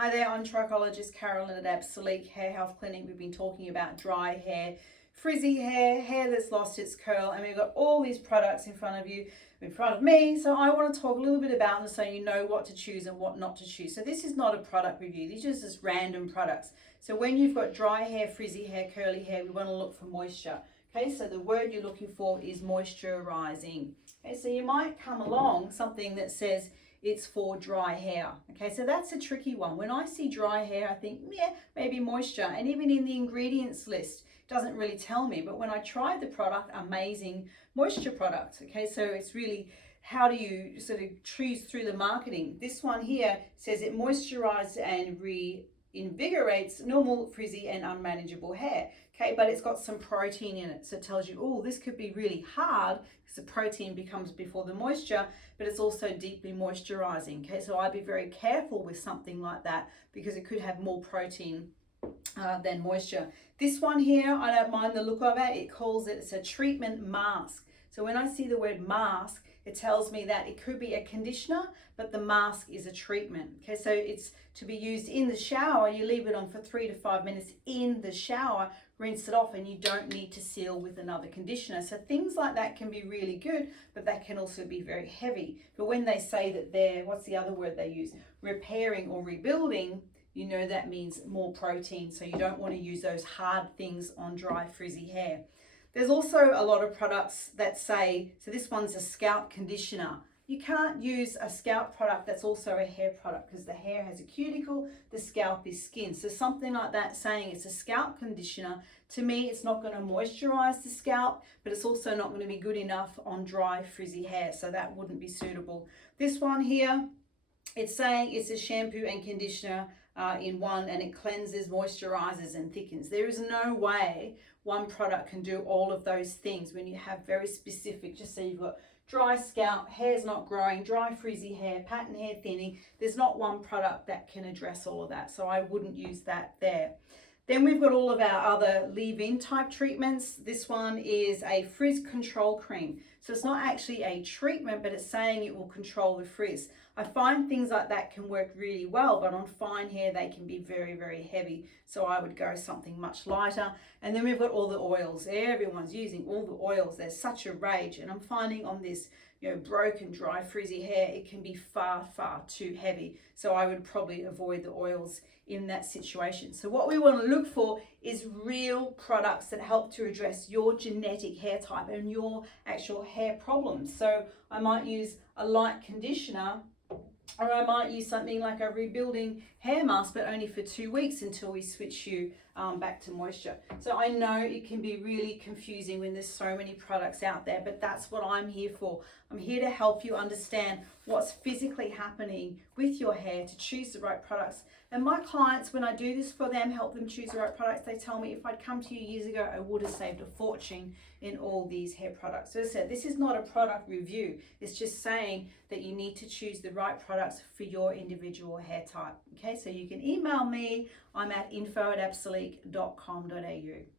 Hi there, I'm Trichologist Carolyn at Absolique Hair Health Clinic. We've been talking about dry hair, frizzy hair, hair that's lost its curl, and we've got all these products in front of you, in front of me. So I want to talk a little bit about them so you know what to choose and what not to choose. So this is not a product review. These are just random products. So when you've got dry hair, frizzy hair, curly hair, we want to look for moisture. Okay, so the word you're looking for is moisturizing. Okay, so you might come along something that says it's for dry hair. Okay, so that's a tricky one. When I see dry hair, I think, yeah, maybe moisture. And even in the ingredients list, it doesn't really tell me. But when I tried the product, amazing moisture product. Okay, so it's really, how do you sort of choose through the marketing? This one here says it moisturizes and reinvigorates normal, frizzy and unmanageable hair. Okay, but it's got some protein in it. So it tells you, oh, this could be really hard because the protein becomes before the moisture, but it's also deeply moisturizing. Okay, so I'd be very careful with something like that because it could have more protein than moisture. This one here, I don't mind the look of it. It calls it, it's a treatment mask. So when I see the word mask, it tells me that it could be a conditioner, but the mask is a treatment. Okay, so it's to be used in the shower. You leave it on for 3 to 5 minutes in the shower, rinse it off, and you don't need to seal with another conditioner. So things like that can be really good, but that can also be very heavy. But when they say that they're, what's the other word they use? Repairing or rebuilding, you know that means more protein. So you don't want to use those hard things on dry, frizzy hair. There's also a lot of products that say, so this one's a scalp conditioner. You can't use a scalp product that's also a hair product because the hair has a cuticle, the scalp is skin. So something like that saying it's a scalp conditioner, to me it's not going to moisturize the scalp, but it's also not going to be good enough on dry, frizzy hair. So that wouldn't be suitable. This one here, it's saying it's a shampoo and conditioner in one, and it cleanses, moisturizes and thickens. There is no way one product can do all of those things when you have very specific, just say you've got dry scalp, hair's not growing, dry frizzy hair, pattern hair thinning. There's not one product that can address all of that, so I wouldn't use that there. Then we've got all of our other leave-in type treatments. This one is a frizz control cream. So it's not actually a treatment, but it's saying it will control the frizz. I find things like that can work really well, but on fine hair, they can be very, very heavy. So I would go something much lighter. And then we've got all the oils. Everyone's using all the oils. There's such a rage. And I'm finding on this, broken, dry, frizzy hair, it can be far, far too heavy. So I would probably avoid the oils in that situation. So what we want to look for is real products that help to address your genetic hair type and your actual hair problems. So I might use a light conditioner, or I might use something like a rebuilding hair mask, but only for 2 weeks until we switch you back to moisture. So I know it can be really confusing when there's so many products out there, but that's what I'm here for. I'm here to help you understand what's physically happening with your hair to choose the right products. And my clients, when I do this for them, help them choose the right products, they tell me if I'd come to you years ago, I would have saved a fortune in all these hair products. So as I said, this is not a product review. It's just saying that you need to choose the right products for your individual hair type. Okay, so you can email me. I'm at info@absollique.com.au.